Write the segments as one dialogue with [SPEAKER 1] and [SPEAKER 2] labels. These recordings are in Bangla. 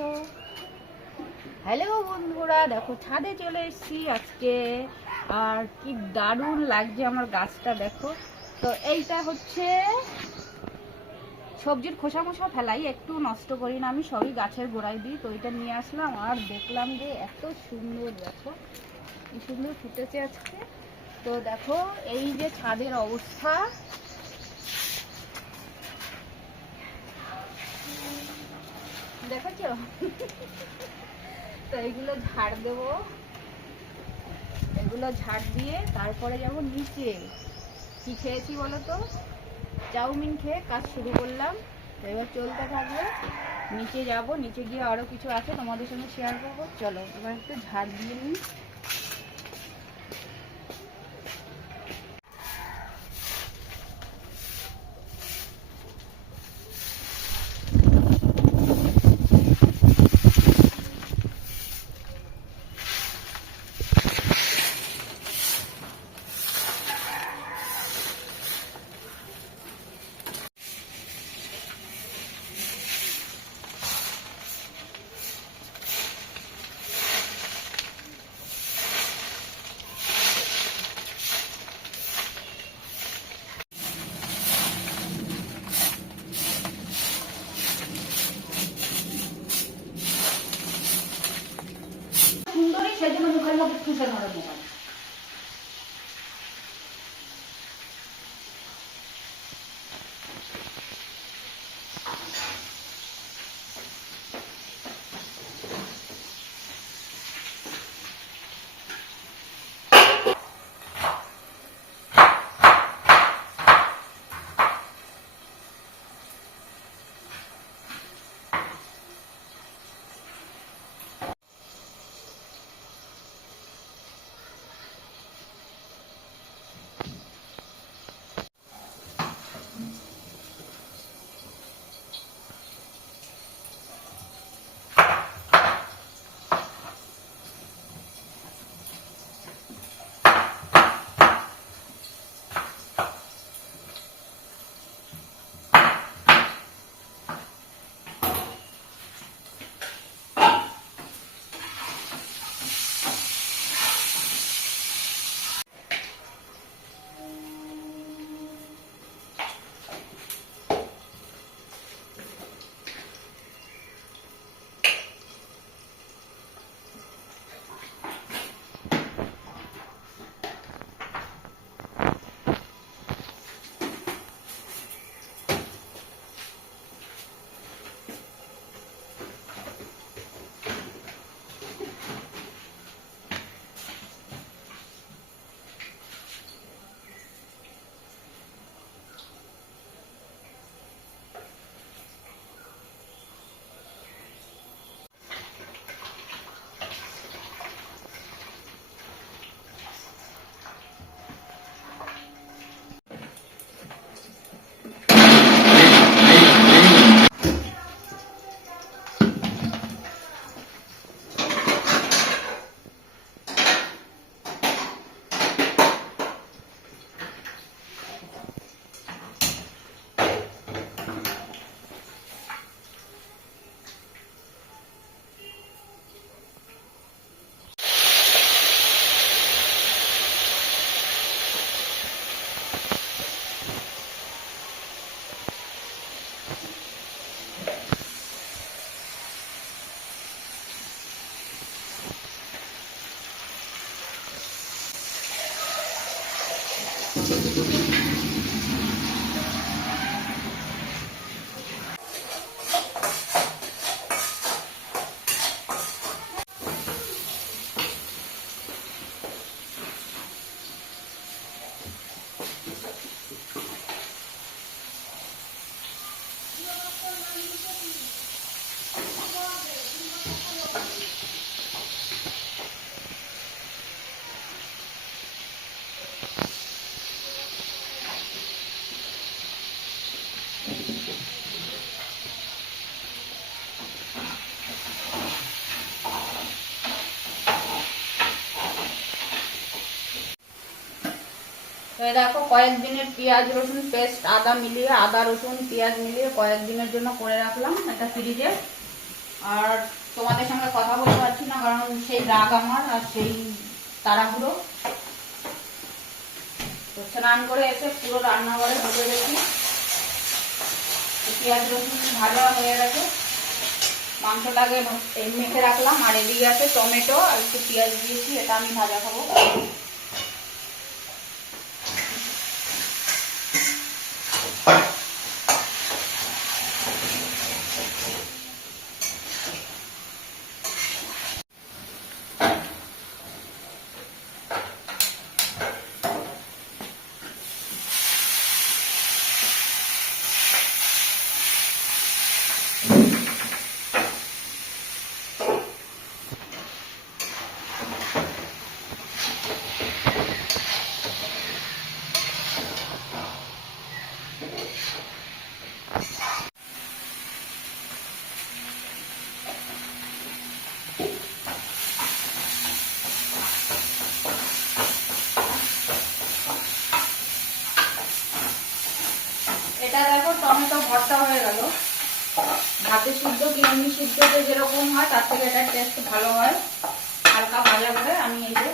[SPEAKER 1] আছো হ্যালো বন্ধুরা, দেখো ছাদে চলে এসেছি আজকে। আর কি দারুণ লাগছে আমার গাছটা, দেখো। তো এইটা হচ্ছে সবজির খোসা মোসা ফেলাই, একটু নষ্ট করি না আমি, সবই গাছের গোড়ায় দিই। তো এটা নিয়ে আসলাম আর দেখলাম যে এত সুন্দর, দেখো, কি সুন্দর ফুটেছে আজকে। তো দেখো, এই যে ছাদের অবস্থা দেখাচ্ছ? তো এগুলো ঝাড় দেবো। এগুলো ঝাড় দিয়ে তারপরে যাব নিচে। কি খেয়েছি বলো তো? চাউমিন খেয়ে কাজ শুরু করলাম। এবার চলতে থাকবে। নিচে যাব। নিচে গিয়ে আরও কিছু আছে তোমাদের সঙ্গে শেয়ার করব। চলো, এবার একটু ঝাড় দিয়ে নিই। Bukan. দেখো কয়েকদিনের পেঁয়াজ, রসুন পেস্ট আদা মিলিয়ে, আদা, রসুন, পেঁয়াজ মিলিয়ে কয়েকদিনের জন্য করে রাখলাম এটা ফ্রিজে আর তোমাদের সঙ্গে কথা বলতে পারছি না, কারণ সেই রাগ আমার আর সেই তাড়াহুড়ো। তো স্নান করে এসে পুরো রান্নাঘরে ঢুকে গেছি। পেঁয়াজ, রসুন ভাজা হয়ে গেছে। মাংসটাকে মেখে রাখলাম, আর এদিকে আছে টমেটো, আর একটু পেঁয়াজ দিয়েছি, এটা আমি ভাজা খাব এটা দেখো টমেটো ভর্তা হয়ে গেল ভাতে সিদ্ধ কি এমনি সিদ্ধতে যেরকম হয়, তার থেকে এটার টেস্ট ভালো হয়। হালকা ভাজা করে আমি এই যে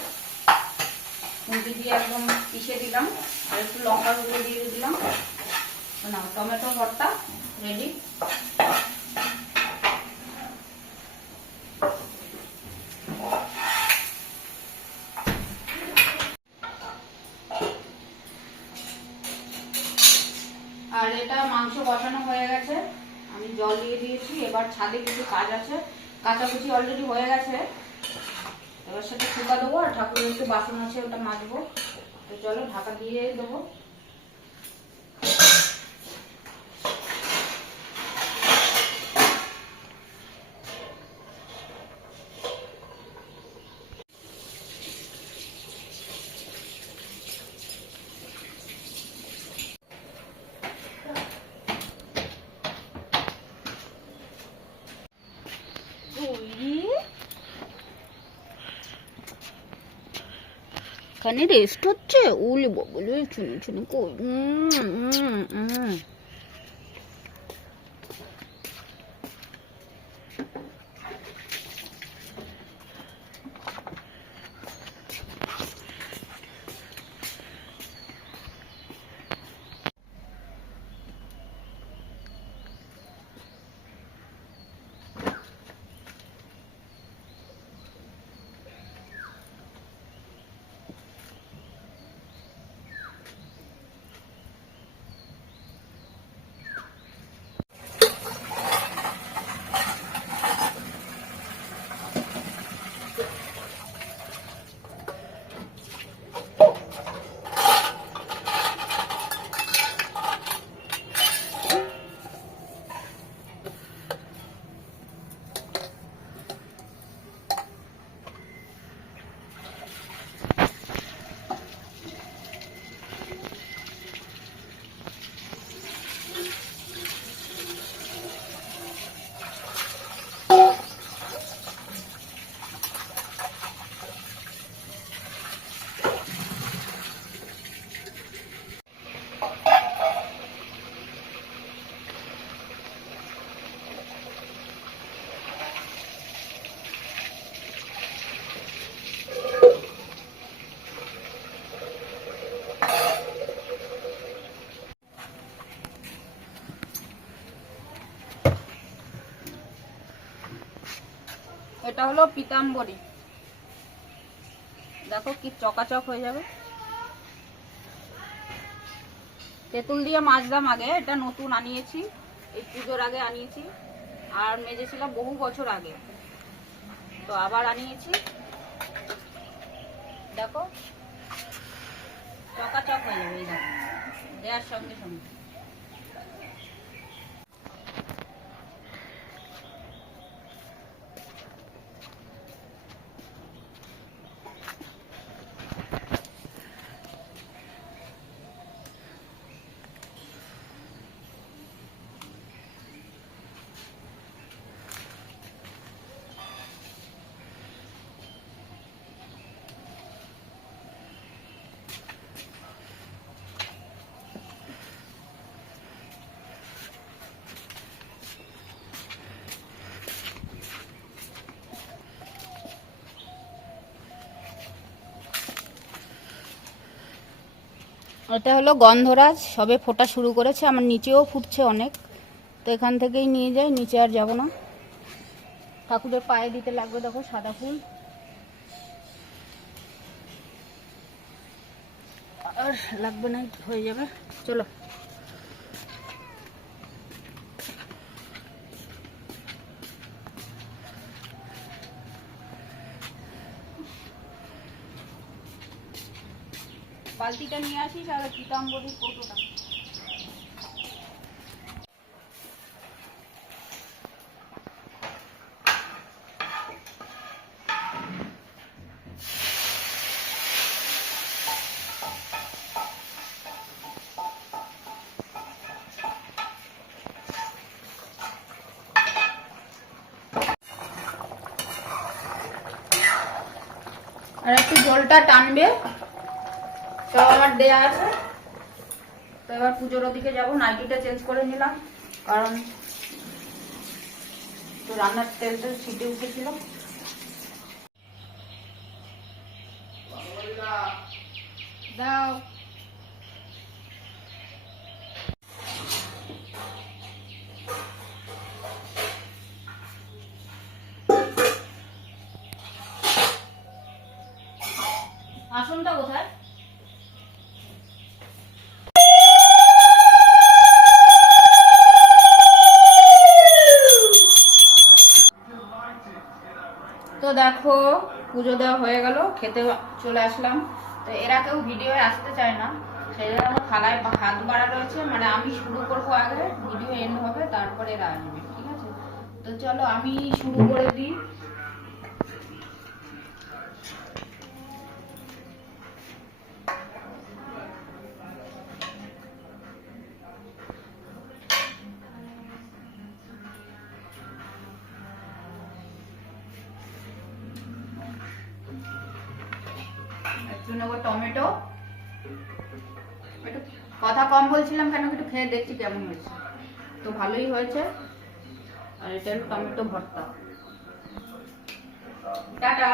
[SPEAKER 1] খুন্তি দিয়ে একদম পিষে দিলাম। আর একটু লঙ্কা গুঁড়ো দিয়ে দিলাম। না টমেটো ভর্তা রেডি আর এটা মাংস বসানো হয়ে গেছে। আমি জল দিয়ে দিয়েছি, এবার ছাদে কিছু কাজ আছে। কাঁচাকুচি অলরেডি হয়ে গেছে। এবার সেটা শুকা দেবো আর ঠাকুরের একটু বাসন আছে, ওটা মাজবো। তো চলো ঢাকা দিয়ে দেবো। এখানে রেস্ট হচ্ছে। উলি ববলে চুনি চুনি কই এটা হলো পিতাম্বরী। দেখো কি চকাচক হয়ে যাবে। তেঁতুল দিয়ে মাজলাম আগে, এটা নতুন আনিয়েছি। এই পুজোর আগে আনিয়েছি। আর মেজেছিলাম বহু বছর আগে। তো আবার আনিয়েছি। দেখো, চকাচক হয়ে যাবে, এই দেখো। দেওয়ার সঙ্গে সঙ্গে। এটা হলো গন্ধরাজ, সবে ফোটা শুরু করেছে, আমার নিচেও ফুটছে অনেক। তো এখান থেকেই নিয়ে যাই, নিচে আর যাব না। ঠাকুরের পায়ে দিতে লাগবে দেখো সাদা ফুল। আর লাগবে না, হয়ে যাবে। চলো। বালতিটা নিয়ে আসিস আর পিতাম্বরীর কৌটোটা আর একটু জলটা টানবে। সব আমার দেয়া আছে। তো এবার পুজোর ওদিকে যাব। নাইটিটা চেঞ্জ করে নিলাম। কারণ তো রান্নার তেলটা ছিটে উঠেছিল। দাও। আসনটা কোথায় তো দেখো পুজো দেওয়া হয়ে গেল, খেতে চলে আসলাম। তো এরা কেউ ভিডিও আসতে চায় না। সেই জন্য আমার থালায় হাত বাড়া রয়েছে মানে আমি শুরু করব আগে, ভিডিও এন্ড হবে, তারপরে এরা আসবে, ঠিক আছে? তো চলো আমি শুরু করে দিই। নেব টমেটো। একটু কথা কম বলছিলাম কেন, একটু খেয়ে দেখছি কেমন হয়েছে। তো ভালোই হয়েছে। আর এটা টমেটো ভর্তা। টাটা।